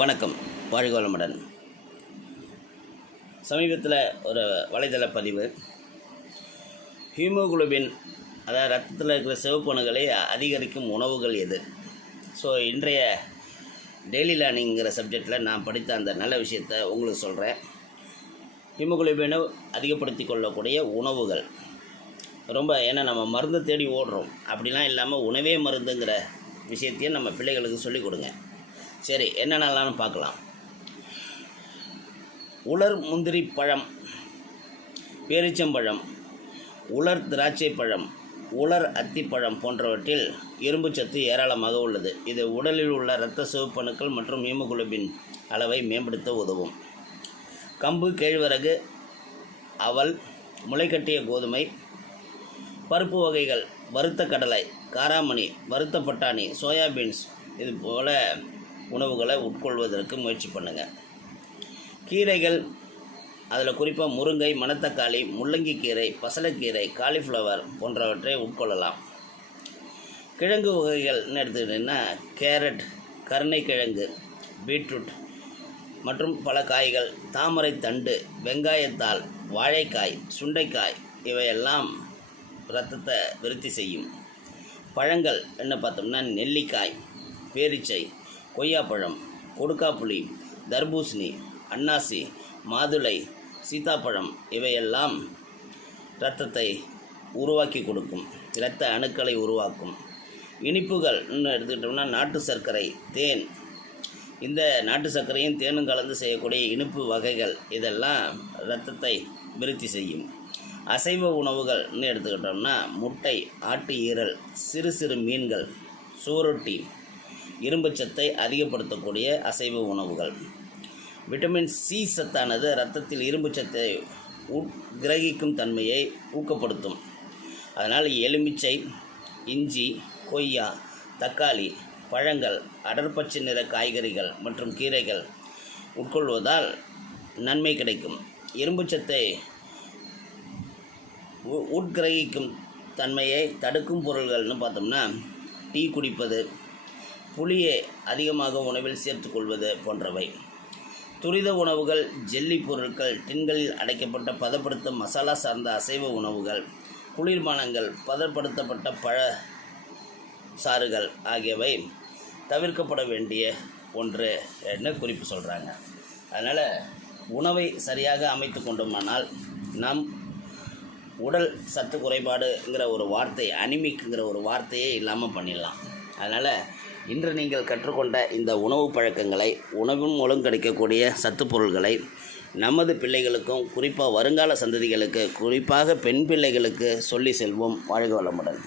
வணக்கம் வாழ்க வளமுடன் சமீபத்தில் ஒரு வலைதள பதிவு. ஹீமோகுளோபின் அதாவது ரத்தத்தில் இருக்கிற சிவப்பணுகளை அதிகரிக்கும் உணவுகள் எது? ஸோ இன்றைய டெய்லி லேர்னிங்கிற சப்ஜெக்டில் நான் படித்த அந்த நல்ல விஷயத்தை உங்களுக்கு சொல்கிறேன் ஹீமோகுளோபினை அதிகப்படுத்தி கொள்ளக்கூடிய உணவுகள். ரொம்ப ஏன்னா நம்ம மருந்தை தேடி ஓடுறோம். அப்படிலாம் இல்லாமல் உணவே மருந்துங்கிற விஷயத்தையும் நம்ம பிள்ளைகளுக்கு சொல்லிக் கொடுங்க. சரி என்னென்னலாம் பார்க்கலாம். உலர் முந்திரி பழம் பேரிச்சம்பழம் உலர் திராட்சை பழம் உலர் அத்திப்பழம் போன்றவற்றில் இரும்புச்சத்து ஏராளமாக உள்ளது. இது உடலில் உள்ள இரத்த சிவப்பணுக்கள் மற்றும் ஹீமோகுளோபின் அளவை மேம்படுத்த உதவும். கம்பு கேழ்வரகு அவல் முளைக்கட்டிய கோதுமை பருப்பு வகைகள் வறுத்த கடலை காராமணி வறுத்த பட்டாணி சோயாபீன்ஸ் இது போல உணவுகளை உட்கொள்வதற்கு முயற்சி பண்ணுங்கள் கீரைகள் அதில் குறிப்பாக முருங்கை மணத்தக்காளி முள்ளங்கி கீரை பசலைக்கீரை காலிஃப்ளவர் போன்றவற்றை உட்கொள்ளலாம். கிழங்கு வகைகள்னு எடுத்துக்கிட்டிங்கன்னா கேரட் கருணைக்கிழங்கு பீட்ரூட் மற்றும் பல காய்கள் தாமரை தண்டு வெங்காயத்தாள் வாழைக்காய் சுண்டைக்காய் இவையெல்லாம் இரத்தத்தை விருத்தி செய்யும். பழங்கள் என்ன பார்த்தோம்னா நெல்லிக்காய் பேரிச்சை கொய்யாப்பழம் கொடுக்காப்புளி தர்பூசணி அன்னாசி மாதுளை சீதாப்பழம் இவையெல்லாம் இரத்தத்தை உருவாக்கி கொடுக்கும். இரத்த அணுக்களை உருவாக்கும். இனிப்புகள் இன்னும் எடுத்துக்கிட்டோம்னா நாட்டு சர்க்கரை தேன். இந்த நாட்டு சர்க்கரையும் தேனும் கலந்து செய்யக்கூடிய இனிப்பு வகைகள் இதெல்லாம் இரத்தத்தை விருத்தி செய்யும். அசைவ உணவுகள்னு எடுத்துக்கிட்டோம்னா முட்டை ஆட்டு ஈரல் சிறு சிறு மீன்கள் சோரொட்டி இரும்புச்சத்தை அதிகப்படுத்தக்கூடிய அசைவ உணவுகள். விட்டமின் சி சத்தானது இரத்தத்தில் இரும்புச்சத்தை உட்கிரகிக்கும் தன்மையை ஊக்கப்படுத்தும். அதனால் எலுமிச்சை இஞ்சி கொய்யா தக்காளி பழங்கள் அடர்பச்சை நிற காய்கறிகள் மற்றும் கீரைகள் உட்கொள்வதால் நன்மை கிடைக்கும். இரும்புச்சத்தை உட்கிரகிக்கும் தன்மையை தடுக்கும் பொருள்கள்னு பார்த்தோம்னா டீ குடிப்பது புளியை அதிகமாக உணவில் சேர்த்துக்கொள்வது போன்றவை. துரித உணவுகள் ஜெல்லி பொருட்கள் டின்களில் அடைக்கப்பட்ட பதப்படுத்தும் மசாலா சார்ந்த அசைவ உணவுகள் குளிர்பானங்கள் பதப்படுத்தப்பட்ட பழ சாறுகள் ஆகியவை தவிர்க்கப்பட வேண்டிய ஒன்று என்ன குறிப்பு சொல்கிறாங்க அதனால் உணவை சரியாக அமைத்து கொண்டோமானால் நம் உடல் சத்து குறைபாடுங்கிற ஒரு வார்த்தை அனிமிக்குங்கிற ஒரு வார்த்தையே இல்லாமல் பண்ணிடலாம். அதனால் இன்று நீங்கள் கற்றுக்கொண்ட இந்த உணவு பழக்கங்களை உணவின் மூலம் கிடைக்கக்கூடிய சத்து பொருள்களை நமது பிள்ளைகளுக்கும் குறிப்பாக வருங்கால சந்ததிகளுக்கு குறிப்பாக பெண் பிள்ளைகளுக்கு சொல்லி செல்வோம். வாழ்க வளமுடன்.